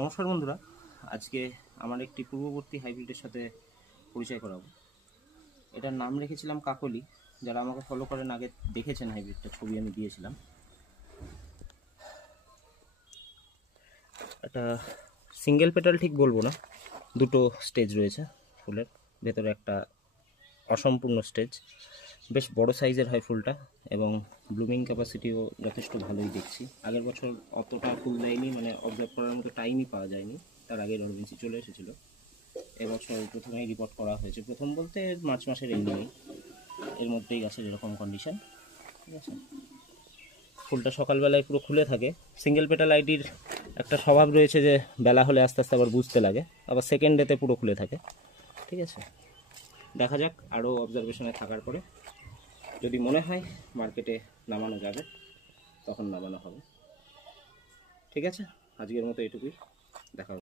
নমস্কার বন্ধুরা, আজকে আমার একটি পূর্ববর্তী হাইব্রিডের সাথে পরিচয় করাবো। এটার নাম রেখেছিলাম কাকলি। যারা আমাকে ফলো করেন আগে দেখেছেন হাইব্রিডটা, ছবি আমি দিয়েছিলাম। একটা সিঙ্গেল পেটাল ঠিক বলবো না, দুটো স্টেজ রয়েছে ফুলের ভেতরে, একটা অসম্পূর্ণ স্টেজ। বেশ বড় সাইজের হয় ফুলটা এবং ব্লুমিং ক্যাপাসিটিও যথেষ্ট ভালোই দেখছি। আগের বছর অতটা ফুল দেয়নি, মানে অবজার্ভ করার মতো টাইমই পাওয়া যায়নি, তার আগে ডরমেন্সি চলে এসেছিলো। এবছর প্রথমেই রিপোর্ট করা হয়েছে, প্রথম বলতে মার্চ মাসের এই নিয়েই, এর মধ্যেই গাছের এরকম কন্ডিশন। ঠিক আছে, ফুলটা সকালবেলায় পুরো খুলে থাকে। সিঙ্গেল পেটাল আইডির একটা স্বভাব রয়েছে যে বেলা হলে আস্তে আস্তে আবার বুঝতে লাগে, আবার সেকেন্ড ডেতে পুরো খুলে থাকে। ঠিক আছে, দেখা যাক আরও অবজারভেশনে থাকার পরে যদি মনে হয় মার্কেটে নামানো যাবে তখন নামানো হবে। ঠিক আছে, আজকের মতো এটুকুই, দেখা হবে।